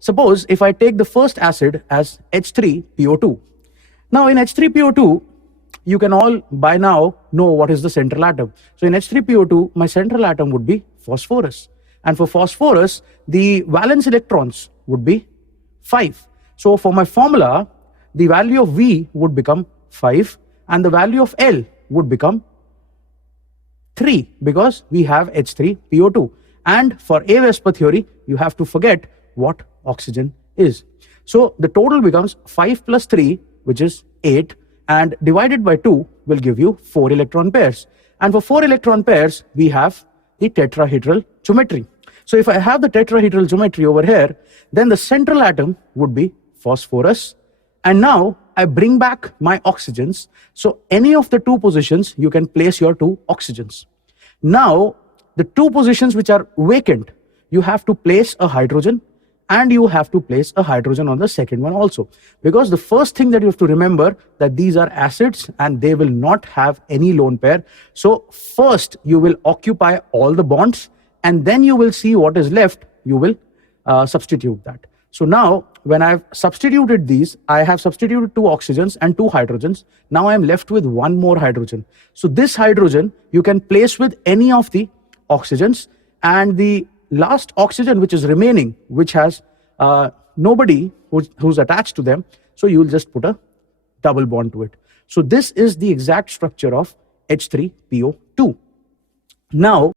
suppose if I take the first acid as H3PO2. Now in H3PO2, you can all by now know what is the central atom. So in H3PO2, my central atom would be phosphorus. And for phosphorus, the valence electrons would be 5. So for my formula, the value of V would become 5 and the value of L would become 3 because we have H3PO2. And for a-Vesper theory, you have to forget what oxygen is. So the total becomes 5 plus 3, which is 8, and divided by 2 will give you 4 electron pairs. And for 4 electron pairs, we have the tetrahedral geometry. So if I have the tetrahedral geometry over here, then the central atom would be phosphorus. And now I bring back my oxygens. So any of the two positions, you can place your 2 oxygens. Now, the 2 positions which are vacant, you have to place a hydrogen and you have to place a hydrogen on the second one also. Because the first thing that you have to remember that these are acids and they will not have any lone pair. So first you will occupy all the bonds and then you will see what is left, you will substitute that. So now when I've substituted these, I have substituted 2 oxygens and 2 hydrogens. Now I'm left with 1 more hydrogen. So this hydrogen you can place with any of the oxygens, and the last oxygen which is remaining, which has nobody who's attached to them, so you'll just put a double bond to it. So this is the exact structure of H3PO2. Now